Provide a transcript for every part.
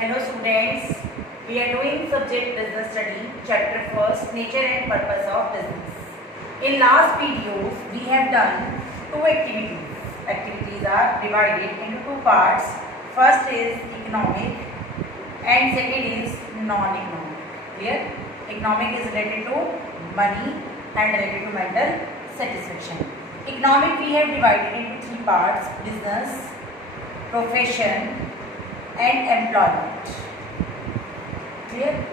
Hello students, we are doing subject business study, chapter first, nature and purpose of business. In last videos, we have done two activities. Activities are divided into two parts. First is economic and second is non-economic. Clear? Economic is related to money and related to mental satisfaction. Economic we have divided into three parts: business, profession and employment. Clear?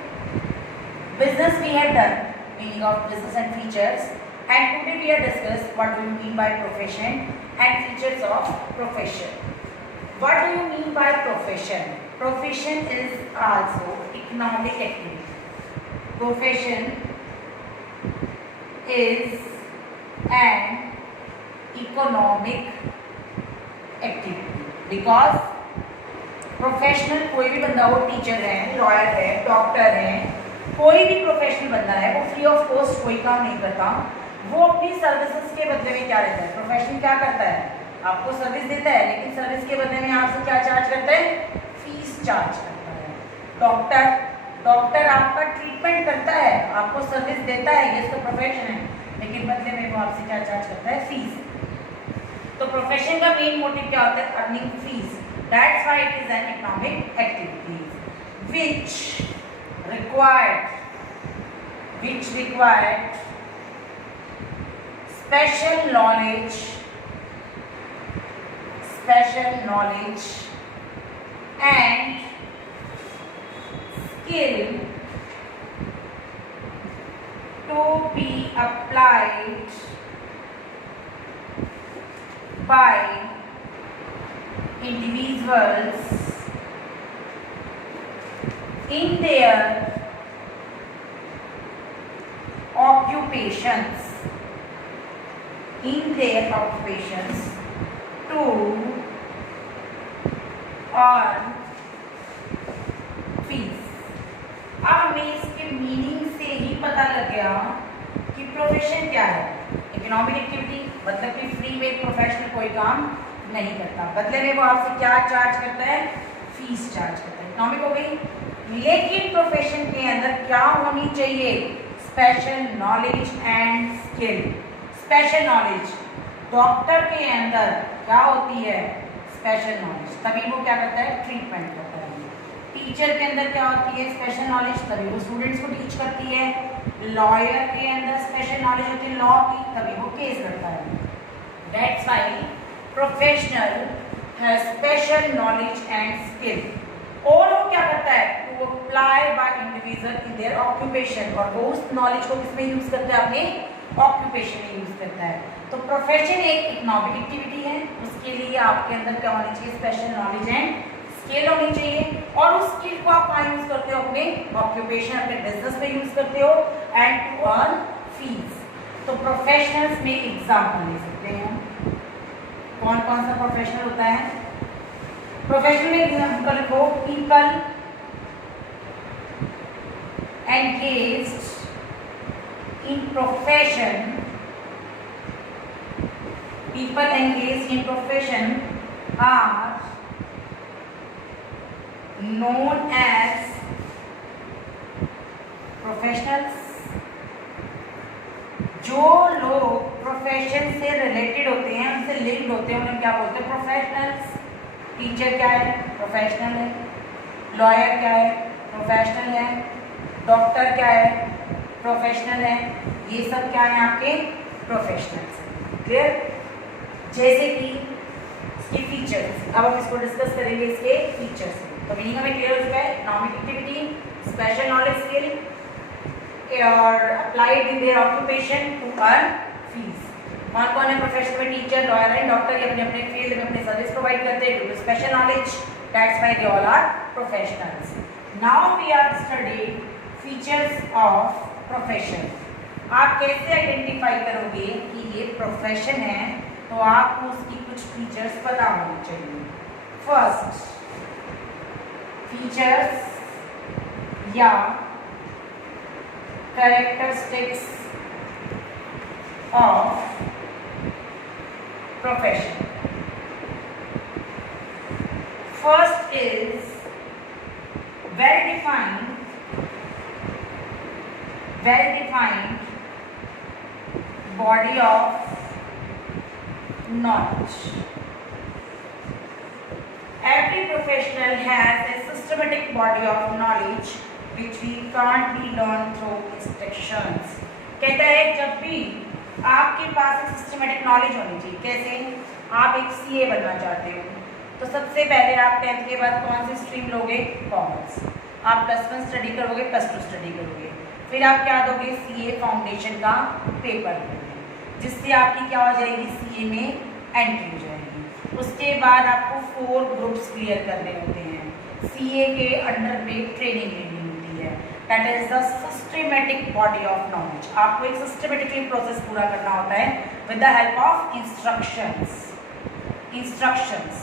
Business we have done, meaning of business and features, and today we are discuss what do you mean by profession and features of profession. What do you mean by profession? Profession is also economic activity. Profession is an economic activity because professional कोई भी बंदा हो, teacher है, lawyer है, doctor है, कोई भी professional बंदा है, वो फ्री ऑफ कॉस्ट कोई काम नहीं करता। वो अपनी सर्विसेज के बदले में क्या लेता है? प्रोफेशनल क्या करता है? आपको सर्विस देता है, लेकिन सर्विस के बदले में आपसे क्या चार्ज करता है? फीस चार्ज करता है। डॉक्टर आपका ट्रीटमेंट करता है, आपको सर्विस देता है, ये उसका प्रोफेशन है, लेकिन बदले में वो आपसे क्या चार्ज करता है? फीस। तो प्रोफेशन का मेन मोटिव क्या होता है? Earning fees. That's why it is an economic activity which required special knowledge and skill to be applied by individuals in their occupations to earn fees. अब हमें इसके मीनिंग से ही पता लग गया कि प्रोफेशन क्या है। इकोनॉमिक एक्टिविटी मतलब कि फ्री में प्रोफेशनल कोई काम नहीं करता, बदले में वो आपसे क्या चार्ज करता है? फीस चार्ज करता है। इकोनॉमिक हो गई। लेकिन प्रोफेशन के अंदर क्या होनी चाहिए? Special knowledge and skill. Special knowledge doctor के अंदर क्या होती है? स्पेशल नॉलेज, तभी वो क्या करता है? ट्रीटमेंट करता है। टीचर के अंदर क्या होती है? स्पेशल नॉलेज, तभी वो स्टूडेंट्स को टीच करती है। लॉयर के अंदर स्पेशल नॉलेज होती है लॉ की, तभी वो केस लड़ता है। दैट्स व्हाई प्रोफेशनल है स्पेशल नॉलेज एंड स्किल। और वो क्या करता है? To apply by individual in their occupation, और वो उस नॉलेज को किसमें यूज करता है? अपने ऑक्यूपेशन में यूज करता है। तो प्रोफेशन एक इकोनॉमिक एक्टिविटी है, उसके लिए आपके अंदर क्या होनी चाहिए? स्पेशल नॉलेज एंड स्किल होनी चाहिए, और उस स्किल को आप कहाँ यूज करते हो? अपने ऑक्यूपेशन, अपने बिजनेस में यूज करते हो, एंड टू अर्न फीस। तो प्रोफेशनल्स में एग्जाम्पल ले सकते हैं। कौन कौन सा प्रोफेशनल होता है? प्रोफेशनल में एग्जाम्पल लिखो: people engaged in profession are known as professionals। जो लोग प्रोफेशन से रिलेटेड होते हैं, उनसे लिंक्ड होते हैं, उन्हें क्या बोलते हैं? प्रोफेशनल्स। टीचर क्या है? प्रोफेशनल है। लॉयर क्या है? प्रोफेशनल है। डॉक्टर क्या है? प्रोफेशनल है। ये सब क्या है? आपके प्रोफेशनल्स। क्लियर? जैसे कि इसके फीचर्स, अब हम इसको डिस्कस करेंगे, इसके फीचर्स। तो मीनिंग हमें क्लियर हो चुका है। Economic activity, special knowledge skill और applied in their occupation to earn fees. कौन कौन है प्रोफेशन में? Teacher, lawyer and doctor. ये अपने अपने फील्ड में अपने सर्विस प्रोवाइड करते हैं due to special knowledge. That's why they all are professionals. Now we are studying features of profession. आप कैसे आइडेंटिफाई करोगे कि ये प्रोफेशन है? तो आपको उसकी कुछ फीचर्स पता होनी चाहिए। फर्स्ट, फीचर्स या characteristics of profession. First is well defined body of knowledge. Every professional has a systematic body of knowledge which we can't be learned through instructions. कहता है जब भी आपके पास एक सिस्टमेटिक नॉलेज होनी चाहिए। कैसे? आप एक सीए बनना चाहते हो तो सबसे पहले आप 10th के बाद कौन सी स्ट्रीम लोगे? कॉमर्स। आप +1 स्टडी करोगे, +2 स्टडी करोगे, फिर आप क्या दोगे? सीए फाउंडेशन का पेपर दोगे, जिससे आपकी क्या हो जाएगी? सीए में एंट्री हो जाएगी। उसके बाद आपको 4 ग्रुप्स क्लियर करने होते हैं। सीए के अंडर में ट्रेनिंग लेनी होती है। That is the systematic body of knowledge. आपको एक सिस्टमेटिकली प्रोसेस पूरा करना होता है with the help of instructions.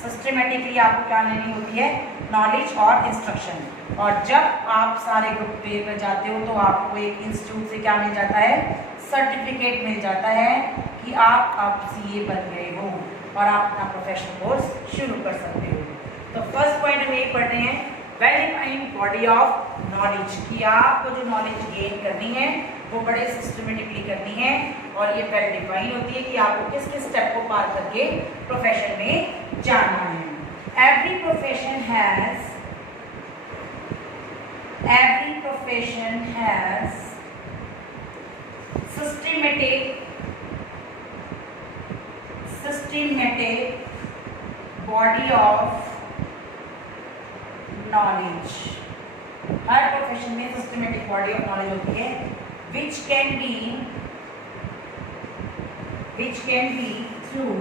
Systematically आपको क्या लेनी होती है? नॉलेज और इंस्ट्रक्शन। और जब आप सारे ग्रुप क्लियर कर जाते हो तो आपको एक इंस्टीट्यूट से क्या मिल जाता है? सर्टिफिकेट मिल जाता है कि आप अब सीए बन गए हो और आप अपना प्रोफेशनल कोर्स शुरू कर सकते हो। तो फर्स्ट पॉइंट हम यही पढ़ रहे हैं, well defined body of knowledge, कि आपको जो नॉलेज गेन करनी है वो बड़े सिस्टमेटिकली करनी है और ये वेल डिफाइन होती है कि आपको किस किस स्टेप को पार करके प्रोफेशन में जाना है। Every profession has systematic body of knowledge। Her profession में सिस्टमेटिक बॉडी ऑफ नॉलेज होती है which can be through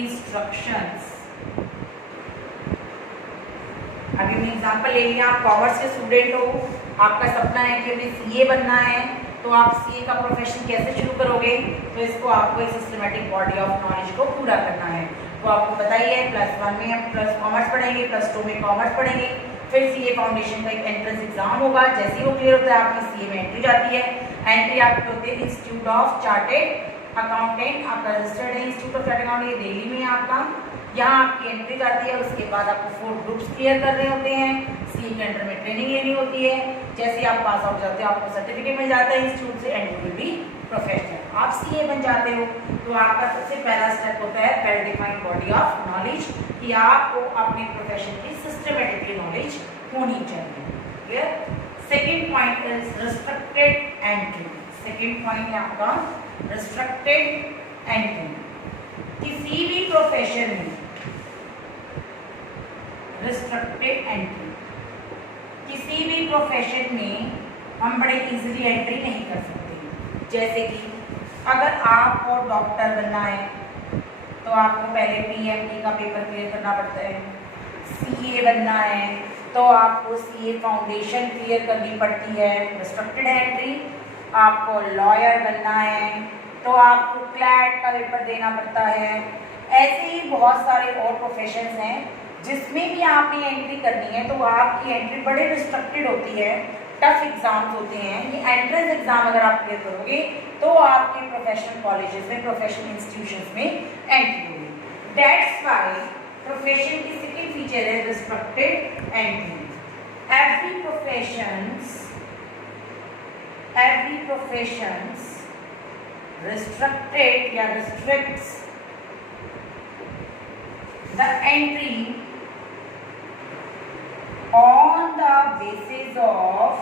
instructions। अभी मैं एग्जांपल ले लिया, आप कॉमर्स के स्टूडेंट हो, आपका सपना है कि हमें सीए बनना है, तो आप सीए का प्रोफेशन कैसे शुरू करोगे? तो इसको आपको एक सिस्टमेटिक बॉडी ऑफ नॉलेज को पूरा करना है। तो आपको बताइए +1 में हम कॉमर्स पढ़ेंगे, +2 में कॉमर्स पढ़ेंगे, फिर सीए फाउंडेशन का एक एंट्रेंस एग्जाम होगा। जैसे ही वो क्लियर होता है आपकी सीए में एंट्री जाती है। एंट्री आपकी होती है इंस्टीट्यूट ऑफ चार्टेड अकाउंटेंट, आपका रजिस्टर्ड है इंस्टीट्यूट ऑफ चार्टेड अकाउंटेंट, ये दिल्ली में आपका। यहाँ आपकी एंट्री जाती है। उसके बाद आपको 4 ग्रुप्स क्लियर करने होते हैं, सीए के अंडर में ट्रेनिंग लेनी होती है। जैसे आप पास आउट जाते हो आपको सर्टिफिकेट मिल जाता है इंस्टीट्यूट से and you will be professional. आप सीए बन जाते हो तो आपका सबसे पहला स्टेप होता है well defined body of knowledge, कि आपको अपने प्रोफेशन की सिस्टमेटिकली नॉलेज होनी चाहिए। Clear? Second point is restricted entry. Second point है आपका रिस्ट्रिक्टेड एंट्री। किसी भी प्रोफेशन में रिस्ट्रिक्टेड एंट्री, किसी भी प्रोफेशन में हम बड़े इजीली एंट्री नहीं कर सकते। जैसे कि अगर आपको डॉक्टर बनना है तो आपको पहले पीएमटी का पेपर क्लियर करना पड़ता है। सीए बनना है तो आपको सीए फाउंडेशन क्लियर करनी पड़ती है, रिस्ट्रिक्टेड एंट्री। आपको लॉयर बनना है तो आपको क्लैट का पेपर देना पड़ता है। ऐसे ही बहुत सारे और प्रोफेशंस हैं जिसमें भी आपने एंट्री करनी है तो आपकी एंट्री बड़े रिस्ट्रिक्टेड होती है, टफ एग्जाम्स होते हैं। ये एंट्रेंस एग्जाम अगर आप क्लियर करोगे तो आपके प्रोफेशनल कॉलेजेस में, प्रोफेशनल इंस्टीट्यूशंस में एंट्री होगी। दैट्स व्हाई प्रोफेशन की सेकंड फीचर है restricted entry. Every professions restricted या restricts the entry on the basis of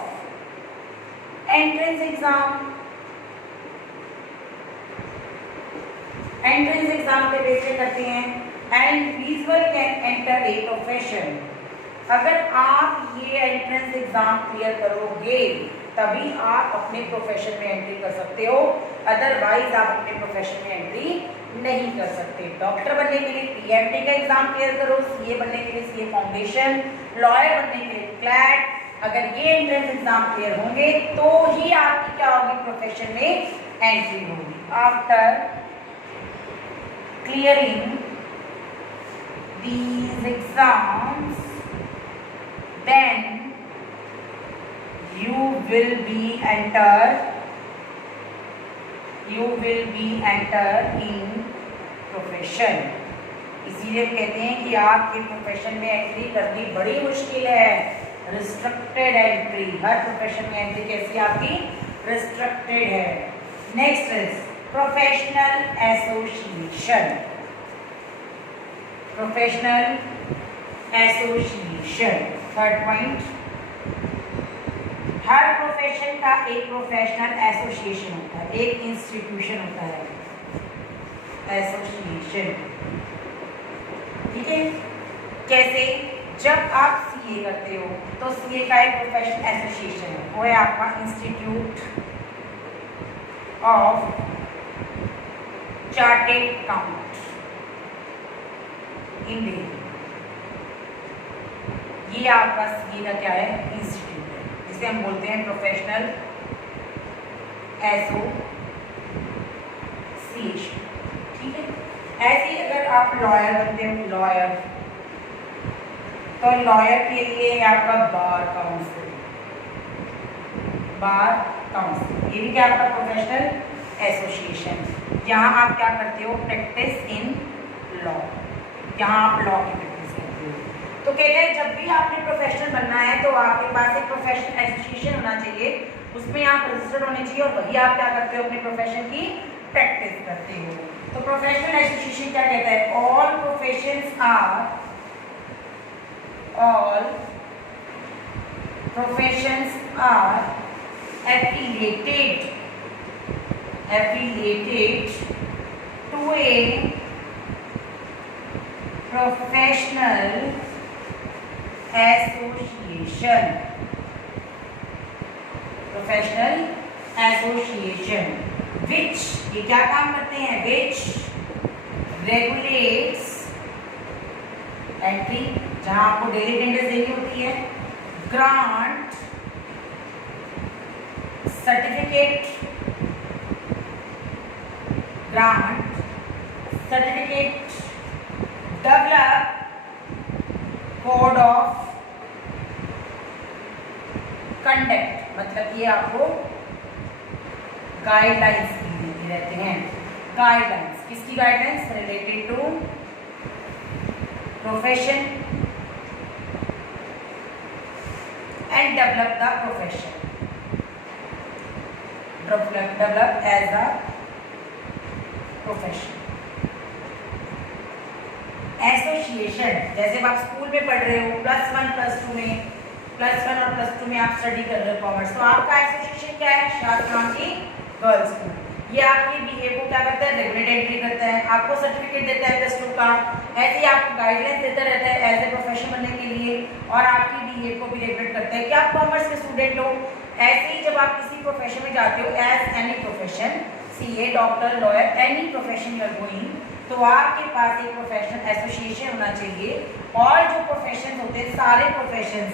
entrance exam। Entrance exam पे बेस करते हैं। An individual can enter a profession. अगर आप ये एंट्रेंस एग्जाम क्लियर करोगे तभी आप अपने प्रोफेशन में एंट्री कर सकते हो, अदरवाइज आप अपने प्रोफेशन में एंट्री नहीं कर सकते। डॉक्टर बनने के लिए पीएमटी का एग्जाम क्लियर करो, सीए बनने के लिए सीए फाउंडेशन, लॉयर बनने के लिए क्लैट। अगर ये एंट्रेंस एग्जाम क्लियर होंगे तो ही आपकी क्या होगी? प्रोफेशन में एंट्री होगी। After clearing these exams then you will be entered in profession। इसीलिए कहते हैं कि आपके प्रोफेशन में एंट्री करनी बड़ी मुश्किल है। रिस्ट्रिक्टेड एंट्री, हर प्रोफेशन में एंट्री कैसी आपकी रिस्ट्रिक्टेड है। Next is professional association. Professional association, third point, her profession का एक प्रोफेशनल एसोसिएशन होता है, एक इंस्टीट्यूशन होता है एसोसिएशन। ठीक है, कैसे? जब आप सीए करते हो तो सीए का एक प्रोफेशनल एसोसिएशन है, वो है आपका institute of chartered account India. ये आपका सीए का क्या है? इंस्टीट्यूट है, जिसे हम बोलते हैं प्रोफेशनल एसोसिएशन। ठीक है, ऐसे ही अगर आप लॉयर बनते हो, लॉयर, तो लॉयर के लिए आपका बार काउंसिल, बार काउंसिल, ये भी क्या आपका प्रोफेशनल एसोसिएशन। यहाँ आप क्या करते हो? प्रैक्टिस इन लॉ, यहाँ आप लॉ की प्रैक्टिस करते हो। तो कहते हैं जब भी आपने प्रोफेशनल बनना है तो आपके पास एक प्रोफेशनल एसोसिएशन होना चाहिए, उसमें आप रजिस्टर्ड होने चाहिए और वही आप क्या करते हो? अपने प्रोफेशन की प्रैक्टिस करते हो। तो प्रोफेशनल एसोसिएशन क्या कहता है? All professions are, all professions are affiliated to a professional association, professional association which, ये क्या काम करते हैं? which regulates एंट्री, जहां आपको डेली अटेंडेंस देनी होती है, grant certificate, develop code of conduct, मतलब ये आपको गाइडलाइंस देती रहते हैं। गाइडलाइंस, किसकी guidelines? Related to profession and develop the profession, develop as a profession. Association, जैसे आप स्कूल में पढ़ रहे हो, +1 +2 में, +1 और +2 में आप स्टडी कर रहे हो कॉमर्स, तो आपका एसोसिएशन क्या है? शादखान की गर्ल्स स्कूल। ये आपके बीए को क्या करता है? रेगुलेट एंट्री करता है, आपको सर्टिफिकेट देता है +2 का, ऐसे ही आपको गाइडलाइंस देता रहता है एज ए प्रोफेशन बनने के लिए, और आपकी बीए को भी रेगुलेट करता है कि आप कॉमर्स के स्टूडेंट हो। ऐसे ही जब आप किसी प्रोफेशन में जाते हो, as any profession, CA, doctor, lawyer, any profession you are going, तो आपके पास एक प्रोफेशनल एसोसिएशन होना चाहिए। और जो प्रोफेशन होते हैं, सारे प्रोफेशन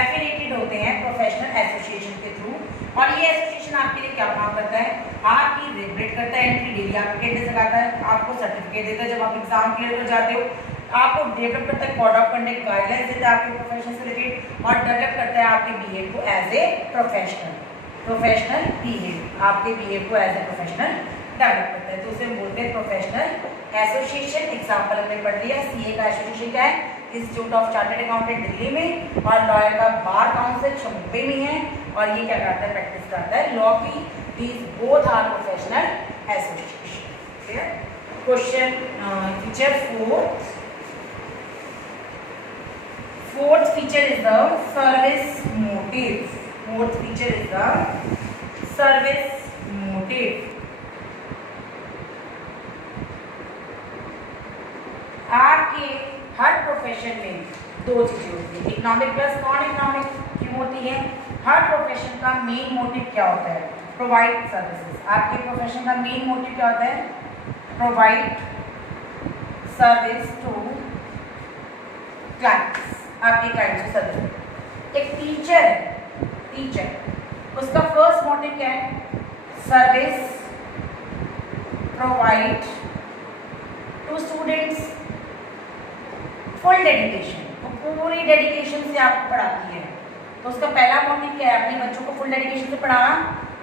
एफिलिएटेड होते हैं प्रोफेशनल एसोसिएशन के थ्रू, और ये एसोसिएशन आपके लिए क्या काम करता है? आपकी रेगुलेट करता है एंट्री, डेली आप अटेंडेंस लगाता है, आपको सर्टिफिकेट देता है जब आप एग्जाम क्लियर कर जाते हो, आपको डेवलप करता है कोड ऑफ कंडक्ट, गाइडलाइंस देता है आपके प्रोफेशन से रिलेटेड, और डेवलप करता है आपके बीए को एज ए प्रोफेशनल बिहेव, आपके बीए को एज ए प्रोफेशनल डेवलप करता है। तो उसे बोलते हैं प्रोफेशनल एसोसिएशन। एग्जाम्पल हमने पढ़ लिया, सीए का एसोसिएशन क्या है? Institute of chartered accountant Delhi में, और लॉयर का बार काउंसिल मुंबई में है, और it क्या करता है, प्रैक्टिस करता है लॉ की. These both are professional association. Clear? Question feature 4. Fourth feature is the service motive. Fourth feature is the service motive. आपके हर प्रोफेशन में दो चीजें होती है, इकोनॉमिक प्लस नॉन इकोनॉमिक. क्यों होती है? हर प्रोफेशन का मेन मोटिव क्या होता है? Provide services. आपके प्रोफेशन का मेन मोटिव क्या होता है? Provide service to clients. आपके क्लाइंट्स को सर्विस. एक टीचर है, टीचर उसका फर्स्ट मोटिव क्या है? Service provide to students. Full dedication, तो पूरी डेडिकेशन से आपको पढ़ाती है. तो उसका पहला मोटिव क्या है? अपने बच्चों को फुल डेडिकेशन से पढ़ाना.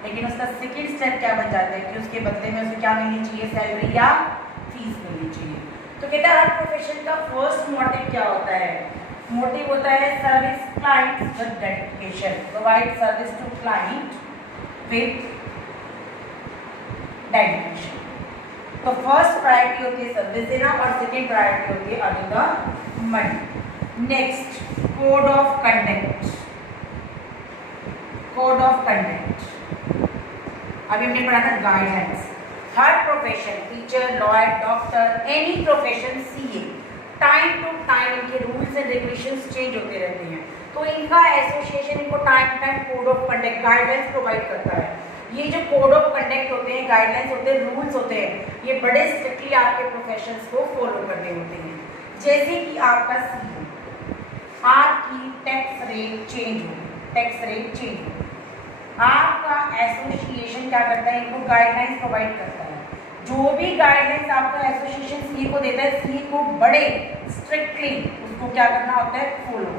लेकिन उसका सेकंड स्टेप क्या बन जाता है कि उसके बदले में उसे क्या मिलनी चाहिए? सैलरी या फीस मिलनी चाहिए. तो कहता है हर प्रोफेशन का फर्स्ट मोटिव क्या होता है? मोटिव होता है service clients with dedication, provide service to client with dedication. तो फर्स्ट प्रायोरिटी होती है सर्विस देना और सेकंड प्रायोरिटी होती है earning the money. Next, code of conduct. Code of conduct अभी हमने पढ़ा था गाइडलाइंस। हर profession, teacher, lawyer, doctor, any profession, CA, time to time इनके रूल्स एंड रेगुलेशंस चेंज होते रहते हैं। तो इनका एसोसिएशन इनको time to time code of conduct guidelines provide करता है। ये जो कोड ऑफ कंडक्ट होते हैं, गाइडलाइंस होते हैं, रूल्स होते हैं, ये बड़े स्ट्रिक्टली आपके प्रोफेशंस को फॉलो करने होते हैं। जैसे कि आपका सीए, आपकी टैक्स रेट चेंज हो, टैक्स रेट चेंज हो, आपका एसोसिएशन क्या करता है? इनको गाइडलाइंस प्रोवाइड करता है। जो भी गाइडलाइंस आपका एसोसिएशन सीए को देता है, सीए को बड़े स्ट्रिक्टली उसको क्या करना होता है? फॉलो।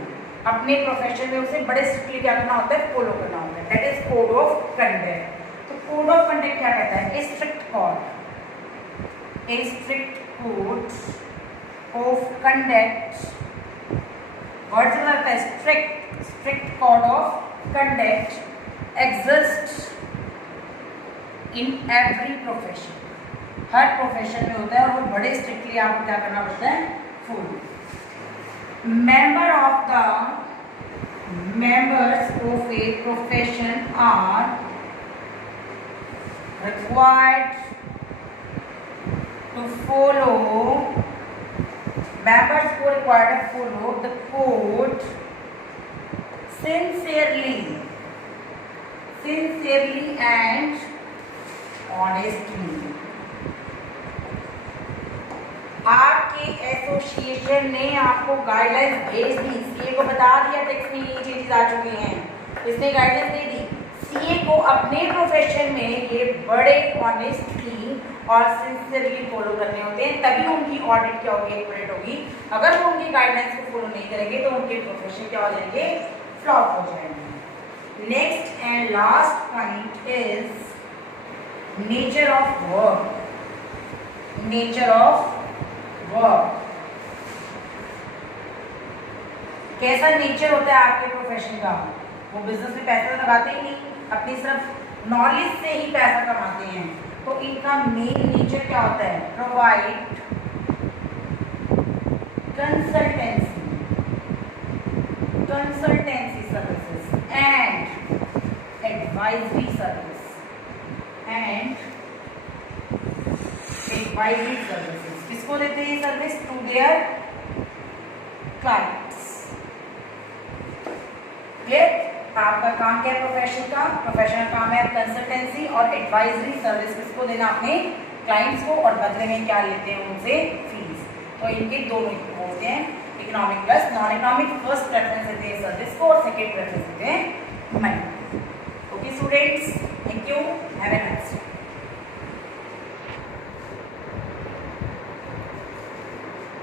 अपने प्रोफेशन में उसे बड़े स्ट्रिक्टली क्या करना होता है? फॉलो करना होता है। That is code of conduct. तो कोड ऑफ कंडक्ट क्या कहता है? ए strict code, A strict code of conduct. Word से लगता है strict, strict code of conduct exist in every profession. Her profession में होता है और वो बड़े स्ट्रिक्टली आपको क्या करना पड़ता है? Follow. Member of the members of a profession are required to follow, members को required to follow the code sincerely and honestly। आपके एसोसिएशन ने आपको गाइडलाइंस भेज दी, सीए को बता दिया टैक्स में ये चेंजेस आ चुके हैं, इसने गाइडलाइंस दे दी। सीए को अपने प्रोफेशन में ये बड़े ऑनेस्टली और सिंसियरली फॉलो करने होते हैं, तभी उनकी ऑडिट क्या होगी? एक्यूरेट होगी। अगर वो उनकी गाइडलाइंस को फॉलो नहीं करेंगे तो उनके प्रोफेशन क्या हो जाएंगे? फ्लॉप हो जाएंगे। Next and last point is nature of work. Nature of work, कैसा नेचर होता है आपके प्रोफेशन का? वो बिजनेस में पैसा लगाते ही नहीं, अपनी सिर्फ नॉलेज से ही पैसा कमाते हैं। तो इनका मेन नेचर क्या होता है? Provide consultancy services and advisory services. किसको देते हैं ये service? To their clients. Clear? आपका काम क्या है प्रोफेशन का? प्रोफेशनल काम है कंसल्टेंसी और एडवाइजरी सर्विस किसको देना? अपने क्लाइंट्स को, और बदले में क्या लेते हैं उनसे? फीस। तो इनके दोनों होते हैं, economic plus non economic. First preference देते हैं सर्विस को और सेकेंड प्रेफरेंस देते हैं money. Okay students, thank you, have a nice